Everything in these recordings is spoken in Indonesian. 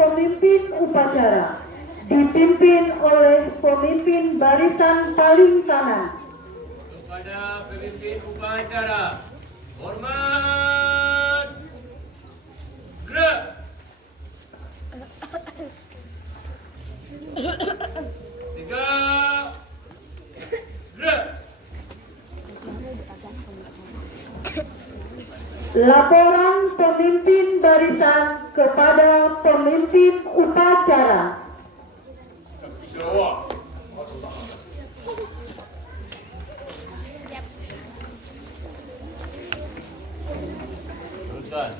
pemimpin upacara dipimpin oleh pemimpin barisan paling kanan. Kepada pemimpin upacara, hormat, gerak. Tiga, gerak. Laporan pemimpin barisan kepada pemimpin upacara. Teruskan.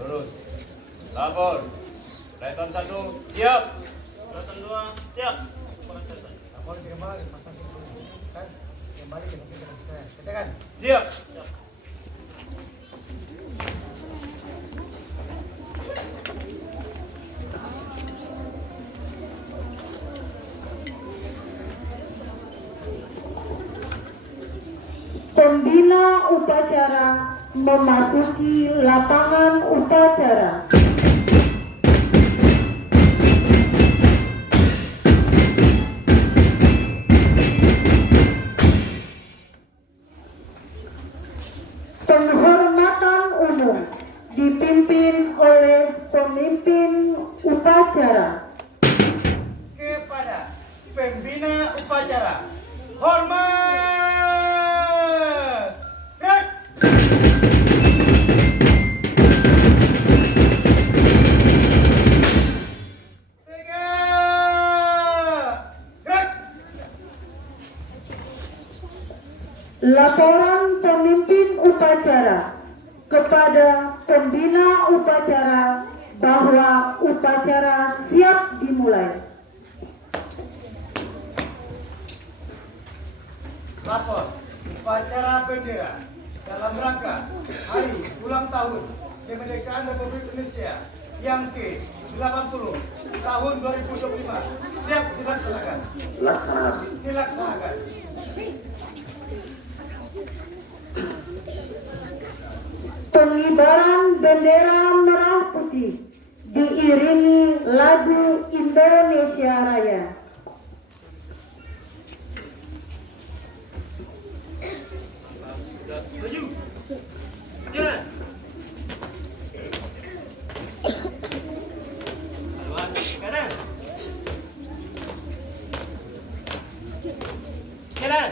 Terus. Lapor. Reton 1, siap. Reton 2, siap. Lapor kembali, pasang kan? Kembali kita kan? Siap. Pembina upacara memasuki lapangan upacara. Penghormatan umum dipimpin oleh pemimpin upacara. Kepada pembina upacara, hormat. Gerak. Tiga, gerak. Laporan pemimpin upacara kepada pembina upacara bahwa upacara siap dimulai. Lapor upacara bendera dalam rangka hari ulang tahun kemerdekaan Republik Indonesia yang ke-80 tahun 2025 siap dilaksanakan. Dilaksanakan. Pengibaran bendera merah putih diiringi lagu Indonesia Raya. Maju. Jalan. Kanan. Jalan.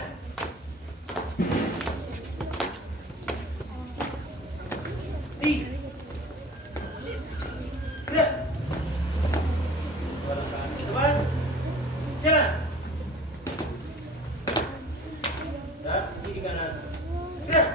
Gerak. Depan. Jalan. Dan kiri kanan. Gerak.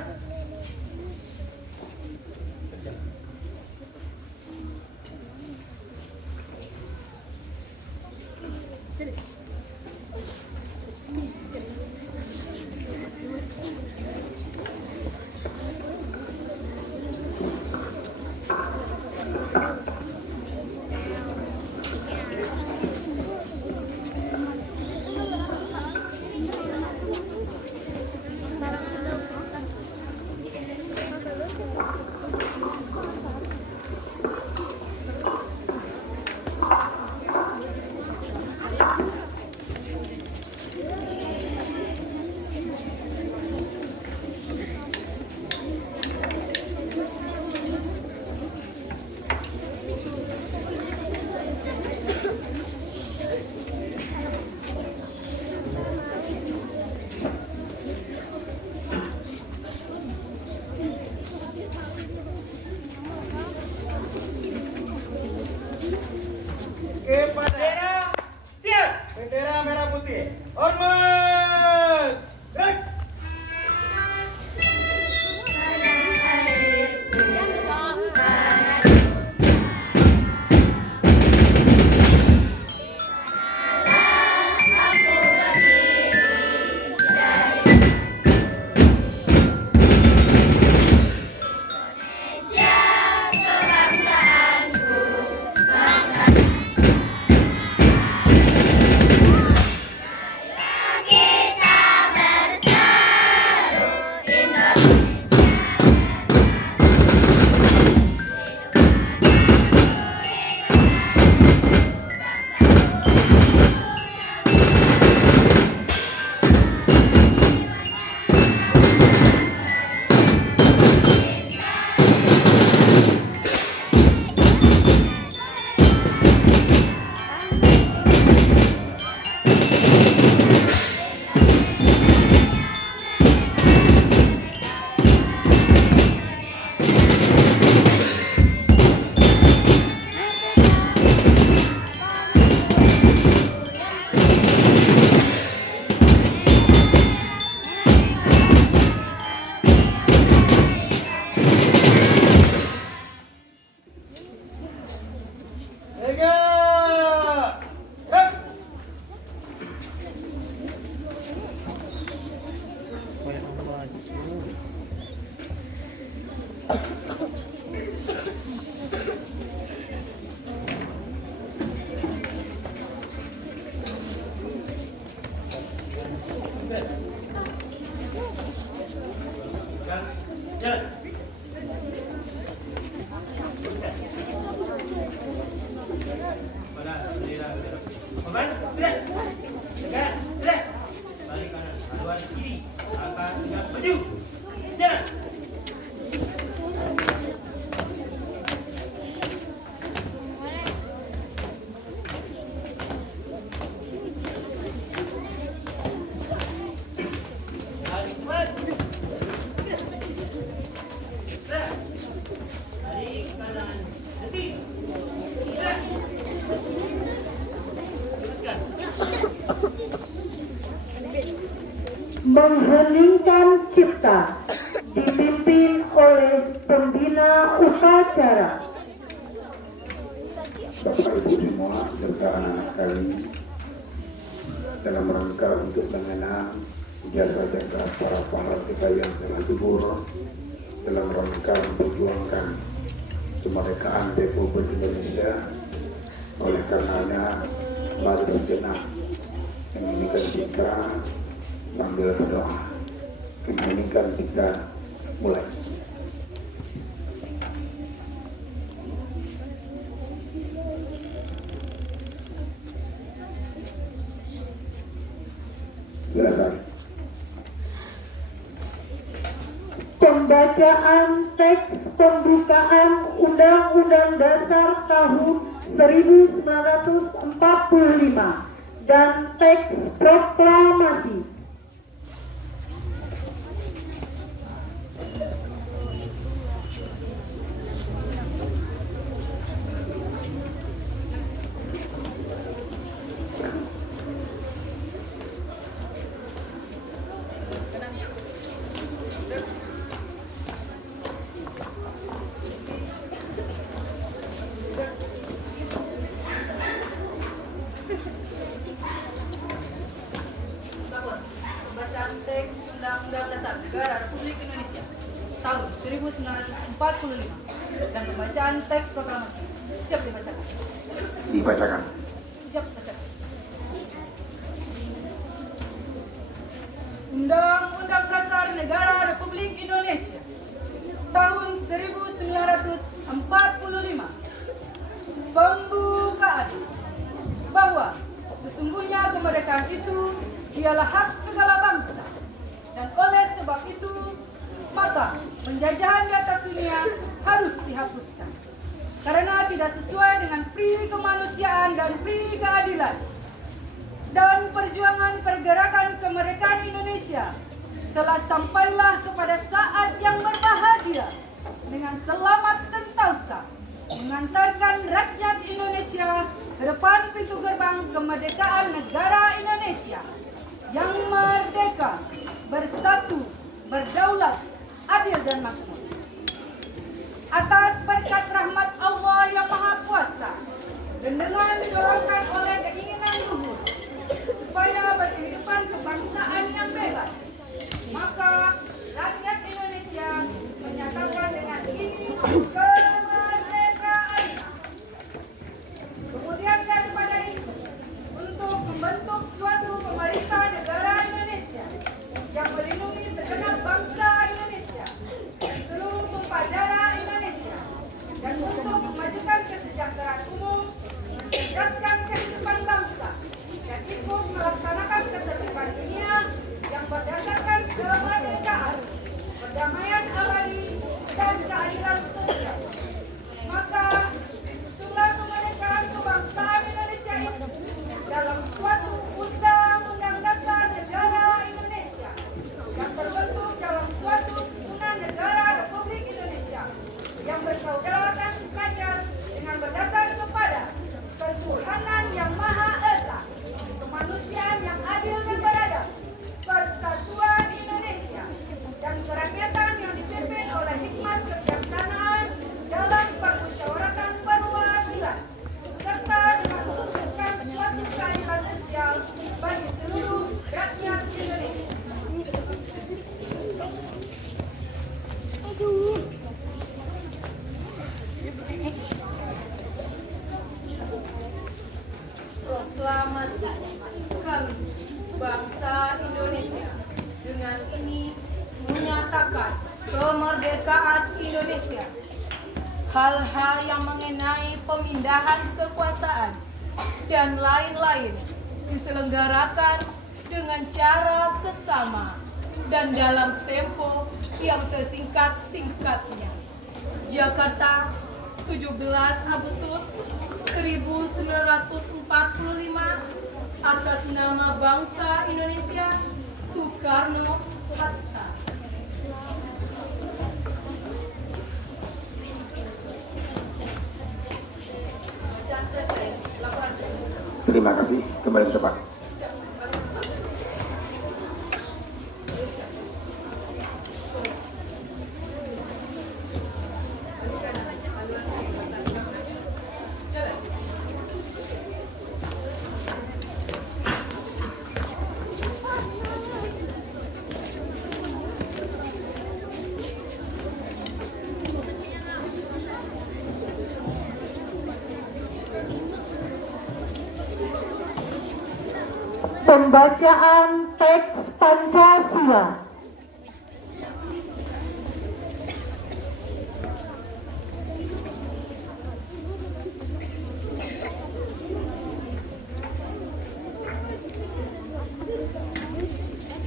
Tiga. Gerak. Jalan. Teruskan. Pada bendera merah. Pemain, gerak. Tegak, gerak. Balik kanan. Haluan kiri. Akan tegak maju. Jalan. Mengheningkan cipta dipimpin oleh pembina upacara. Bapak Ibu semua serta anak-anak kami dalam rangka untuk mengenang jasa-jasa para pahlawan kita yang telah gugur dalam rangka memperjuangkan kemerdekaan Republik Indonesia. Oleh karenanya mari sejenak menginginkan kita sambil berdoa. Menginginkan kita mulai. Silakan. Pembacaan teks pembukaan Undang-Undang Dasar tahun 1945 dan teks proklamasi. Pembacaan teks Undang-Undang Dasar Negara Republik Indonesia tahun 1945 dan pembacaan teks proklamasi. Siap dibacakan. Dibacakan. Siap dibacakan. Undang-Undang Dasar Negara Republik Indonesia tahun 1945. Pembukaan. Bahwa sesungguhnya kemerdekaan itu ialah hak segala bangsa, dan oleh sebab itu maka penjajahan di atas dunia harus dihapuskan karena tidak sesuai dengan pri kemanusiaan dan pri keadilan. Dan perjuangan pergerakan kemerdekaan Indonesia telah sampailah kepada saat yang berbahagia dengan selamat sentosa mengantarkan rakyat Indonesia ke depan pintu gerbang kemerdekaan negara Indonesia yang merdeka, bersatu, berdaulat, adil dan makmur. Atas berkat rahmat Allah yang Maha Kuasa dan dengan didorongkan oleh keinginan luhur supaya berkehidupan kebangsaan yang bebas, maka rakyat Indonesia menyatakan dengan ini kemerdekaan. Kemudian daripada itu, untuk membentuk suatu pemerintah negara Indonesia yang melindungi segenap bangsa Indonesia dan seluruh tumpah darah Indonesia, dan untuk memajukan kesejahteraan umum, mencerdaskan kehidupan Kami, bangsa Indonesia, dengan ini menyatakan kemerdekaan Indonesia. Hal-hal yang mengenai pemindahan kekuasaan dan lain-lain diselenggarakan dengan cara seksama dan dalam tempo yang sesingkat-singkatnya. Jakarta, 17 Agustus 1945, atas nama bangsa Indonesia, Soekarno-Hatta. Terima kasih. Kembali ke depan. Pembacaan teks Pancasila.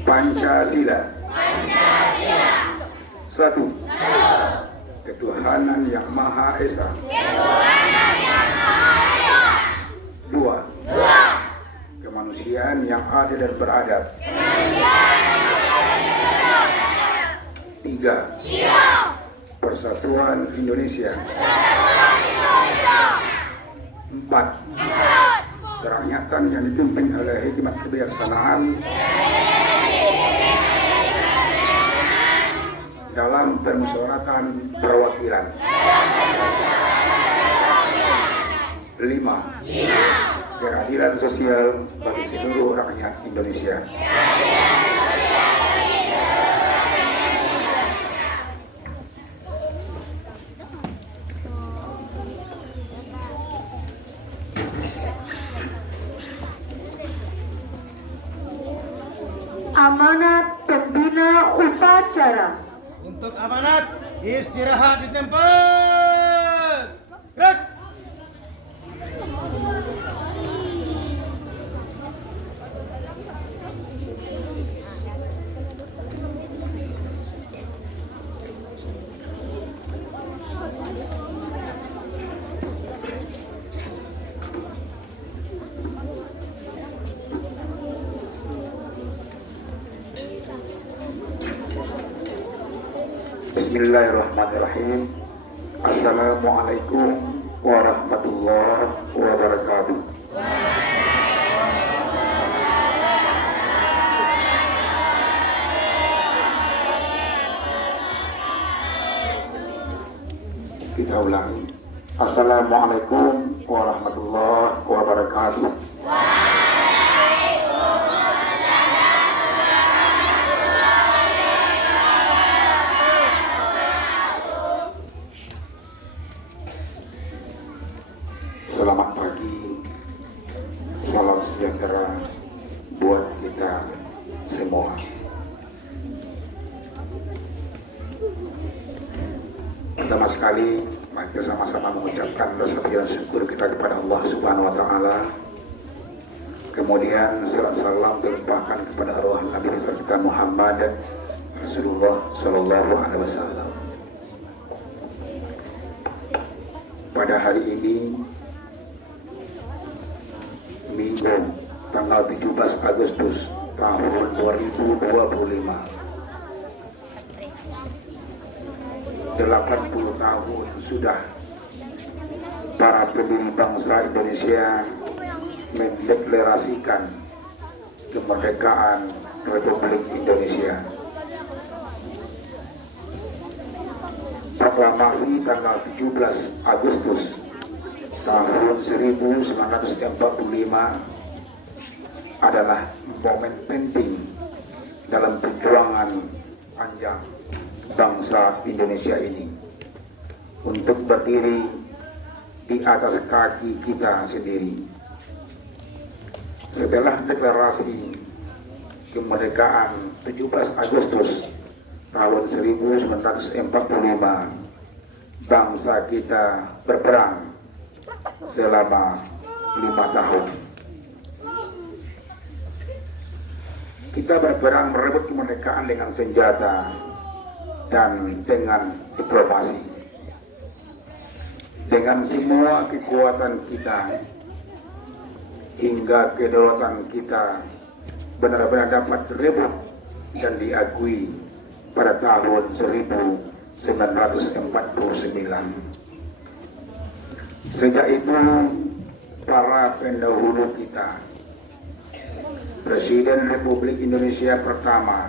Pancasila. Satu. Ketuhanan yang Maha Esa. Dua. Kemanusiaan yang adil dan beradab. Tiga. Persatuan Indonesia. Empat. Kerakyatan yang dipimpin oleh hikmat kebijaksanaan dalam permusyawaratan perwakilan. 5. Keadilan sosial bagi seluruh rakyat Indonesia. Amanat pembina upacara. Untuk amanat, istirahat di tempat. Gerak. Bismillahirrahmanirrahim. Assalamualaikum warahmatullahi wabarakatuh. Kita ulangi. Assalamualaikum warahmatullahi wabarakatuh. Selamat pagi, salam sejahtera buat kita semua. Pertama sekali, mari kita sama-sama mengucapkan rasa puji dan syukur kita kepada Allah Subhanahu wa Ta'ala. Kemudian salam dilimpahkan kepada arwah Nabi kita Muhammad Rasulullah Sallallahu Alaihi Wasallam. Pada hari ini, Minggu tanggal 17 Agustus tahun 2025, 80 tahun sudah para pendiri bangsa Indonesia mendeklarasikan kemerdekaan Republik Indonesia. Proklamasi tanggal 17 Agustus tahun 1945 adalah momen penting dalam perjuangan panjang bangsa Indonesia ini untuk berdiri di atas kaki kita sendiri. Setelah deklarasi kemerdekaan 17 Agustus tahun 1945, bangsa kita berperang selama 5 tahun. Kita berperang merebut kemerdekaan dengan senjata dan dengan diplomasi. Dengan semua kekuatan kita, hingga kedaulatan kita benar-benar dapat direbut dan diakui pada tahun 1949. Sejak itu, para pendahulu kita, Presiden Republik Indonesia pertama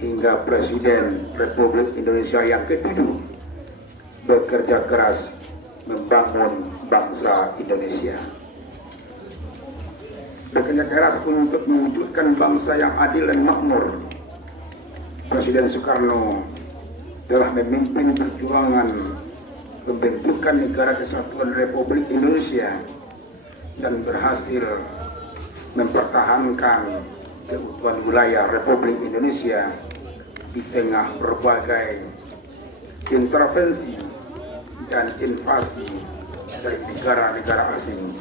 hingga Presiden Republik Indonesia yang ke-7, bekerja keras membangun bangsa Indonesia. Bekerja keras untuk mewujudkan bangsa yang adil dan makmur. Presiden Soekarno telah memimpin perjuangan pembentukan Negara Kesatuan Republik Indonesia dan berhasil mempertahankan keutuhan wilayah Republik Indonesia di tengah berbagai intervensi dan invasi dari negara-negara asing.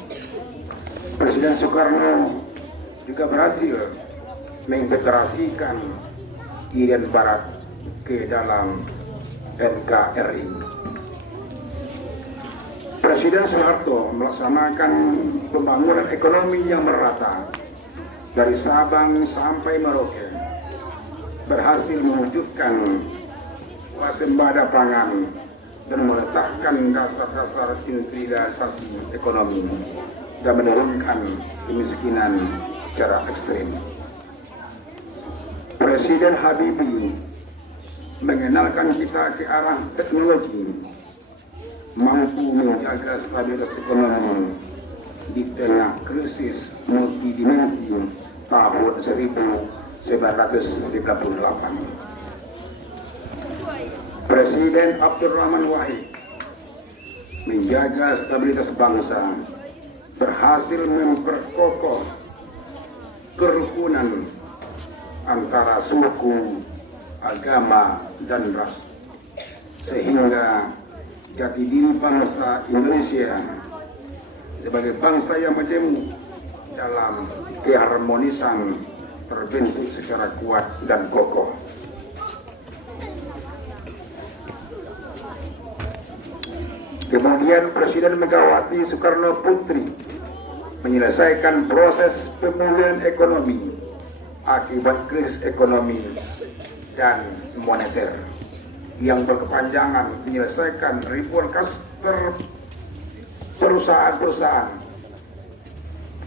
Presiden Soekarno juga berhasil mengintegrasikan Irian Barat ke dalam NKRI. Presiden Soeharto melaksanakan pembangunan ekonomi yang merata dari Sabang sampai Merauke, berhasil mewujudkan swasembada pangan dan meletakkan dasar-dasar integrasi ekonomi dan menurunkan kemiskinan secara ekstrim. Presiden Habibie mengenalkan kita ke arah teknologi, mampu menjaga stabilitas ekonomi di tengah krisis multidimensi tahun 1998. Presiden Abdurrahman Wahid menjaga stabilitas bangsa, berhasil memperkokoh kerukunan antara suku, agama, dan ras, sehingga jati diri bangsa Indonesia sebagai bangsa yang majemuk dalam keharmonisan terbentuk secara kuat dan kokoh. Kemudian Presiden Megawati Soekarno Putri menyelesaikan proses pemulihan ekonomi akibat krisis ekonomi dan moneter yang berkepanjangan, menyelesaikan ribuan kasus perusahaan-perusahaan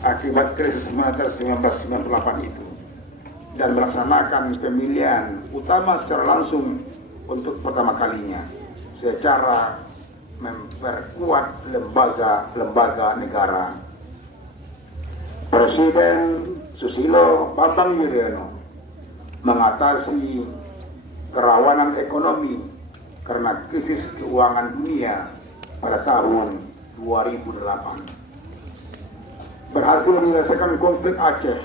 akibat krisis moneter 1998 itu, dan melaksanakan pemilihan utama secara langsung untuk pertama kalinya secara memperkuat lembaga-lembaga negara. Presiden Susilo Bambang Yudhoyono mengatasi kerawanan ekonomi karena krisis keuangan dunia pada tahun 2008. Berhasil menyelesaikan konflik Aceh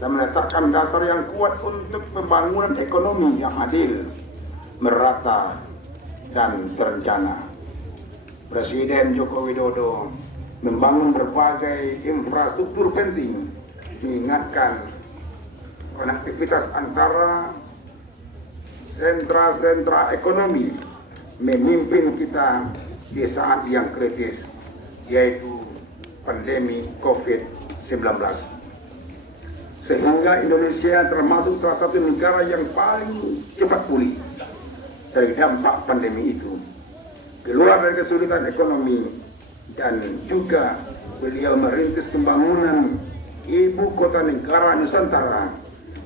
dan meletakkan dasar yang kuat untuk pembangunan ekonomi yang adil, merata, dan terencana. Presiden Joko Widodo membangun berbagai infrastruktur penting, mengingatkan konektivitas antara sentra-sentra ekonomi, memimpin kita di saat yang kritis, yaitu pandemi COVID-19. Sehingga Indonesia termasuk salah satu negara yang paling cepat pulih dari dampak pandemi itu, keluar dari kesulitan ekonomi, dan juga beliau merintis pembangunan ibu kota negara Nusantara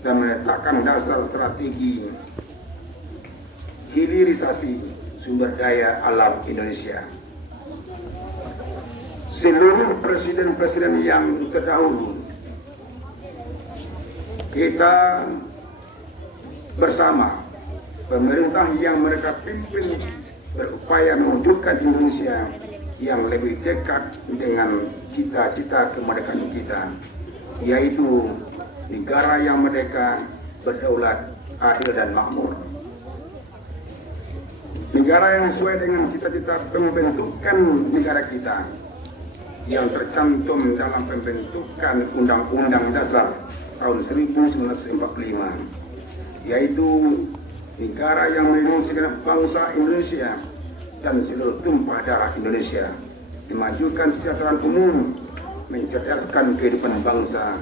dan meletakkan dasar strategi hilirisasi sumber daya alam Indonesia. Seluruh presiden-presiden yang terdahulu, kita bersama pemerintah yang mereka pimpin berupaya mewujudkan Indonesia yang lebih dekat dengan cita-cita kemerdekaan kita, yaitu negara yang merdeka, berdaulat, adil dan makmur. Negara yang sesuai dengan cita-cita pembentukan negara kita yang tercantum dalam pembentukan Undang-Undang Dasar tahun 1945, yaitu negara yang melindungi segenap bangsa Indonesia dan seluruh tumpah darah Indonesia, memajukan kesejahteraan umum, mencerdaskan kehidupan bangsa,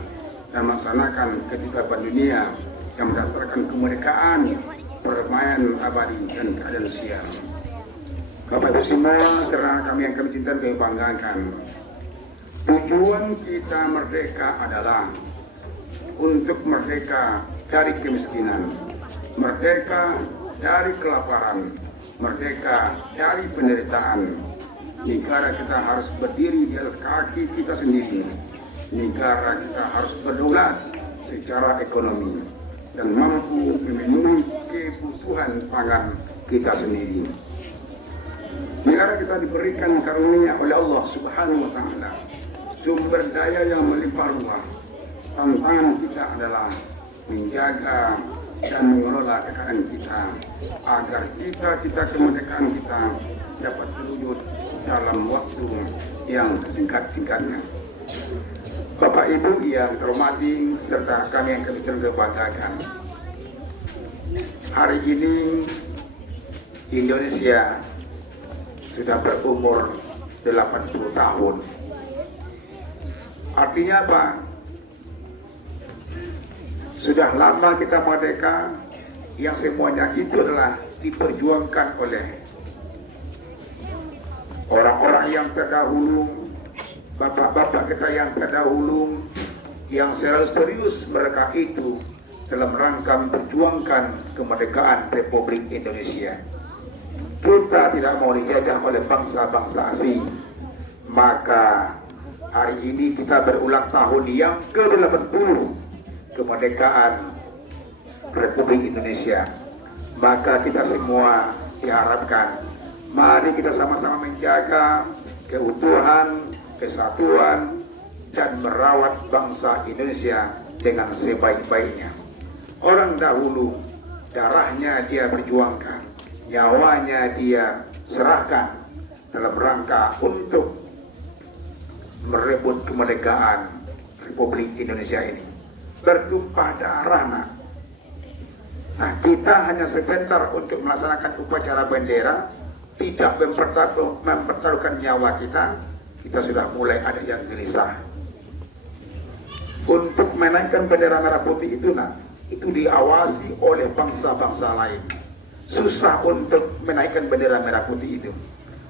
dan melaksanakan ketertiban dunia yang berdasarkan kemerdekaan, perdamaian abadi dan keadilan sosial. Bapak Ibu semua, serta kami yang kami cintai dan banggakan, tujuan kita merdeka adalah untuk merdeka dari kemiskinan, merdeka dari kelaparan, merdeka dari penderitaan. Negara kita harus berdiri di atas kaki kita sendiri. Negara kita harus berdaulat secara ekonomi dan mampu memenuhi kebutuhan pangan kita sendiri. Negara kita diberikan karunia oleh Allah Subhanahu wa Ta'ala, sumber daya yang melimpah ruah. Tantangan kita adalah menjaga dan mengelola kekayaan kita agar cita-cita kemerdekaan kita dapat terwujud dalam waktu yang singkat-singkatnya. Bapak Ibu yang terhormati serta kami yang kami banggakan, hari ini Indonesia sudah berumur 80 tahun. Artinya apa? Sudah lama kita merdeka, yang semuanya itu adalah diperjuangkan oleh orang-orang yang terdahulu, bapak-bapak kita yang terdahulu, yang selalu serius mereka itu dalam rangka memperjuangkan kemerdekaan Republik Indonesia. Kita tidak mau dijajah oleh bangsa-bangsa asing, maka hari ini kita berulang tahun yang ke-80 kemerdekaan Republik Indonesia. Maka kita semua diharapkan, mari kita sama-sama menjaga keutuhan, kesatuan, dan merawat bangsa Indonesia dengan sebaik-baiknya. Orang dahulu darahnya dia berjuangkan, nyawanya dia serahkan dalam rangka untuk merebut kemerdekaan Republik Indonesia ini. Bertumpah darah. Nah, kita hanya sebentar untuk melaksanakan upacara bendera, tidak mempertaruhkan nyawa kita sudah mulai ada yang gelisah. Untuk menaikkan bendera merah putih itu, itu diawasi oleh bangsa-bangsa lain. Susah untuk menaikkan bendera merah putih itu.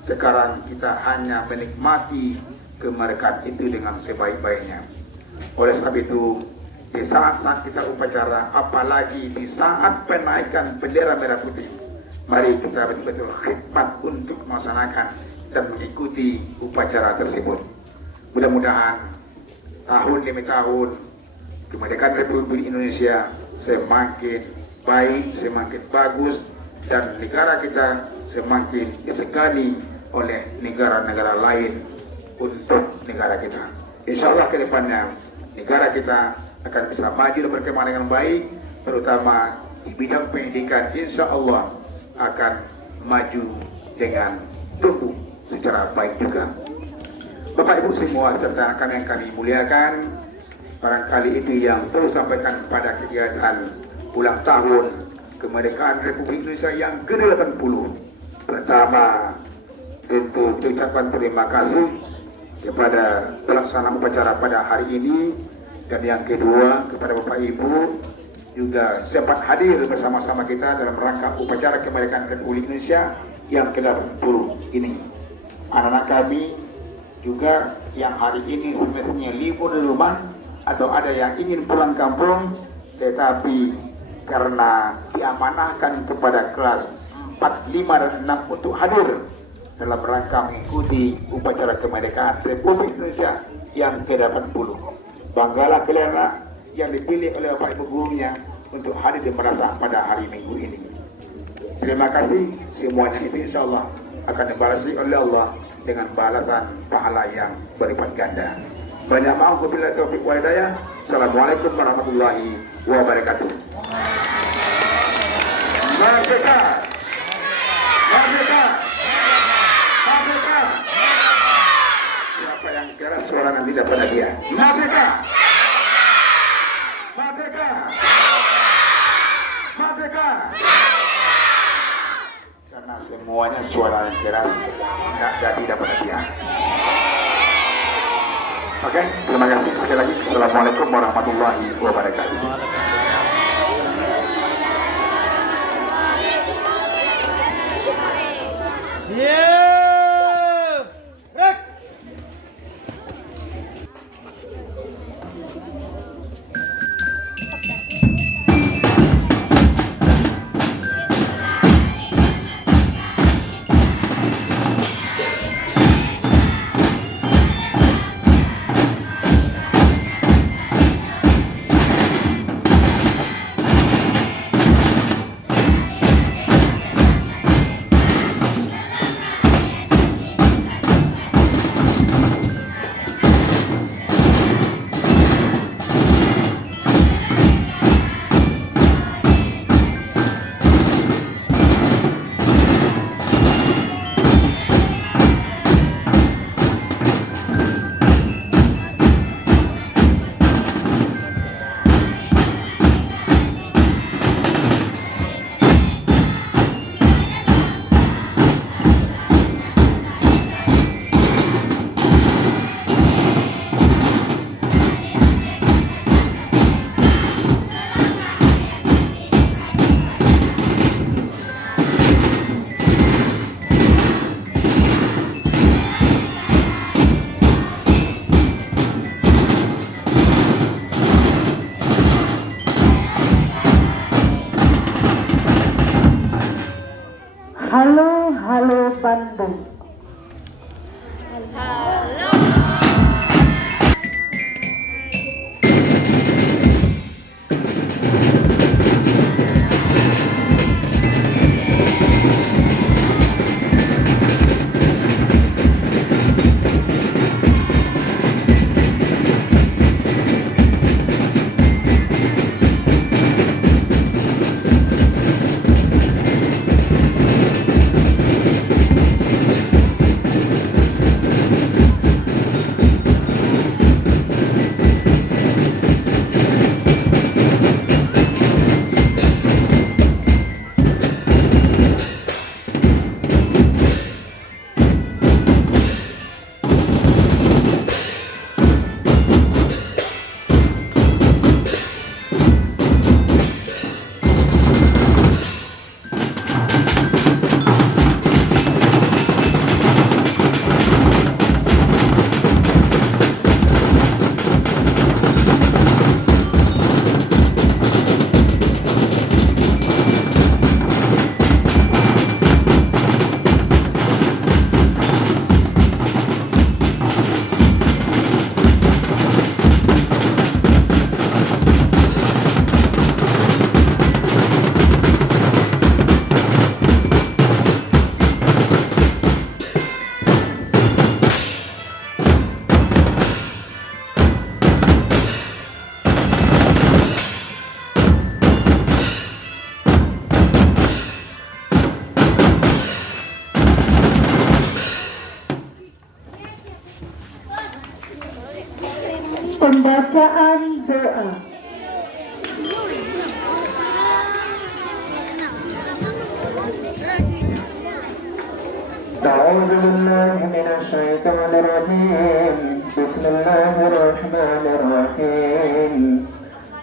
Sekarang kita hanya menikmati kemerdekaan itu dengan sebaik-baiknya. Oleh sebab itu, di saat-saat kita upacara, apalagi di saat penaikan bendera merah putih, mari kita betul-betul khidmat untuk melaksanakan dan mengikuti upacara tersebut. Mudah-mudahan tahun demi tahun kemerdekaan Republik Indonesia semakin baik, semakin bagus, dan negara kita semakin disegani oleh negara-negara lain untuk negara kita. Insya Allah ke depannya negara kita akan bisa maju dan berkembang dengan baik, terutama di bidang pendidikan. Insya Allah akan maju dengan tumbuh secara baik juga. Bapak Ibu semua serta rekan yang kami muliakan, barangkali itu yang perlu sampaikan pada kegiatan ulang tahun kemerdekaan Republik Indonesia yang ke-80. Pertama, tentu ucapan terima kasih kepada pelaksana upacara pada hari ini, dan yang kedua kepada Bapak Ibu juga sempat hadir bersama-sama kita dalam rangka upacara kemerdekaan Republik Indonesia yang ke-80 ini. Anak-anak kami juga yang hari ini semestinya libur di rumah atau ada yang ingin pulang kampung, tetapi karena diamanahkan kepada kelas 4, 5, dan 6 untuk hadir dalam rangka mengikuti upacara kemerdekaan Republik Indonesia yang ke-80. Banggalah kalian yang dipilih oleh Bapak Ibu gurunya untuk hadir di madrasah pada hari Minggu ini. Terima kasih, semuanya itu insya Allah akan dibalasi oleh Allah dengan balasan pahala yang berlipat ganda. Banyak maaf, wabillahi taufiq wal hidayah. Assalamualaikum warahmatullahi wabarakatuh. Merdeka! Merdeka! Merdeka! Siapa yang keras suara nanti dapat hadiah. Merdeka! Merdeka! Merdeka! Karena semuanya suara yang keras nggak jadi dapat hadiah. Oke, terima kasih sekali lagi. Assalamualaikum warahmatullahi wabarakatuh. Siap! Gerak! Halo, halo Bandung. Pembacaan doa. أعوذ بالله من الشيطان الرجيم بسم الله الرحمن الرحيم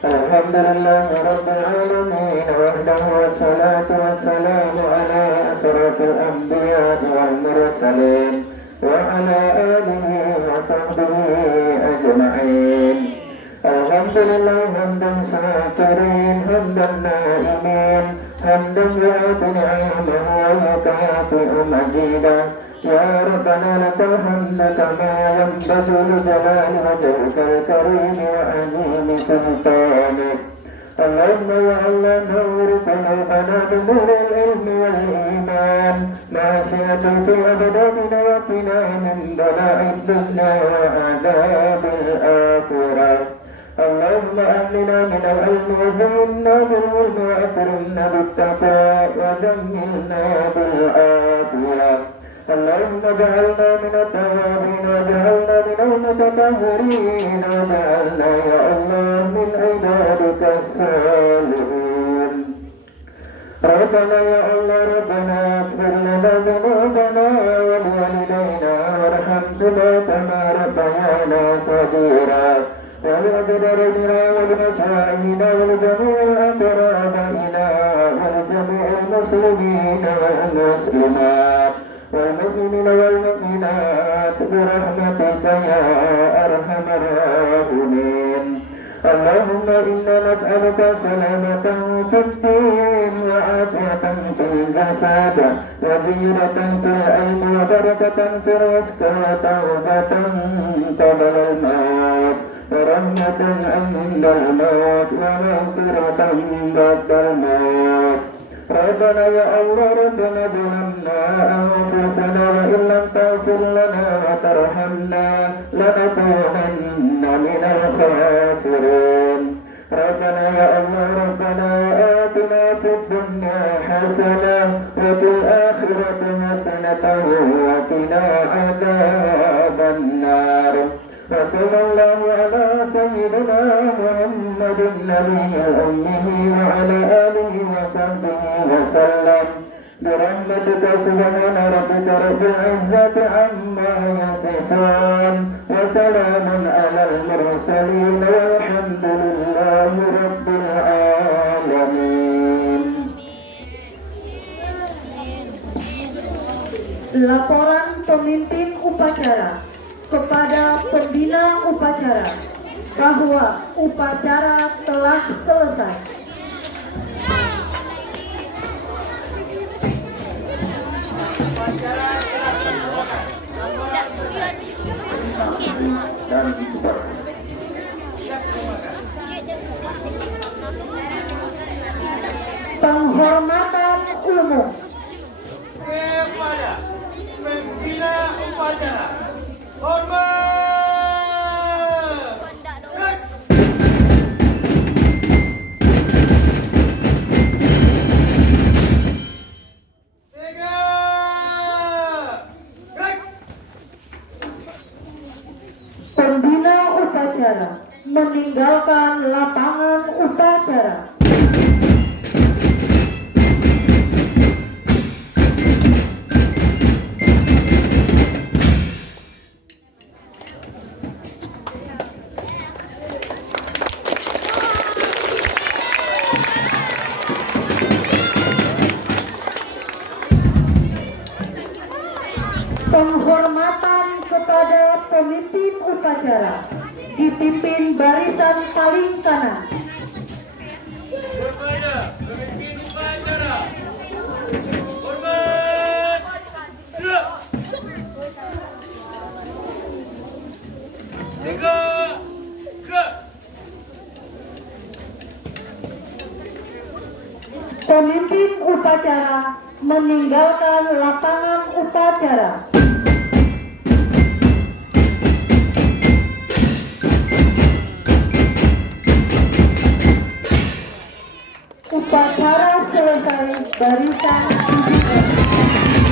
الحمد لله رب العالمين وحده والصلاة والسلام على أشرف الأنبياء والمرسلين وعلى آله وصحبه أجمعين الحمد لله حمدا شاكرين حمدا نائمين حمدا يعطي نعمه ويكافئ مجيدا يا ربنا لك الحمد كما ينبغي لجلال وجهك الكريم وعظيم سلطانك اللهم يا الله نور قلوبنا بنور العلم والإيمان معصية في أبداننا وقنا من ضلال الدنيا وعذاب الآخرة علمنا من العلم وزينا بالعلم وأكرمنا بالتقوى وجملنا بالعافية اللهم اجعلنا من التوابين واجعلنا من المتطهرين واجعلنا يا الله من عبادك الصالحين ربنا يا الله ربنا اغفر لنا ذنوبنا ولوالدينا وارحمنا كما ربيانا صغيرا ولأبرارنا ولمشايخنا ولجميع أقربائنا ولجميع المسلمين والمسلمات والمؤمنين والمؤمنات برحمتك يا أرحم الراحمين اللهم إنا نسألك سلامة في الدين وعافية في الجسد وزينة في العلم وبركة في الرزق وتوبة قبل الموت ورحمة عند الموت ومغفرة بعد الموت ربنا يا الله ربنا ظلمنا أنفسنا وإن لم تغفر لنا وترحمنا لنكونن من الخاسرين ربنا يا الله ربنا آتنا في الدنيا حسنة وفي الآخرة حسنة وقنا عذاب النار وصلى الله على سيدنا محمد النبي الأمي وعلى آله وصحبه وسلم برحمتك سبحان ربك رب العزة عما يصفون وسلام على المرسلين والحمد لله رب العالمين. Laporan pemimpin upacara kepada pembina upacara bahwa upacara telah selesai. Dan dibubarkan. Penghormatan umum. Kepada pembina upacara. Hormat. Pembina upacara meninggalkan lapangan upacara. Penghormatan kepada pemimpin upacara dipimpin barisan paling kanan. Kepada pemimpin upacara. Hormat. Gerak. 3. Gerak. Pemimpin upacara meninggalkan lapangan upacara. Upacara selesai, barisan dibuka.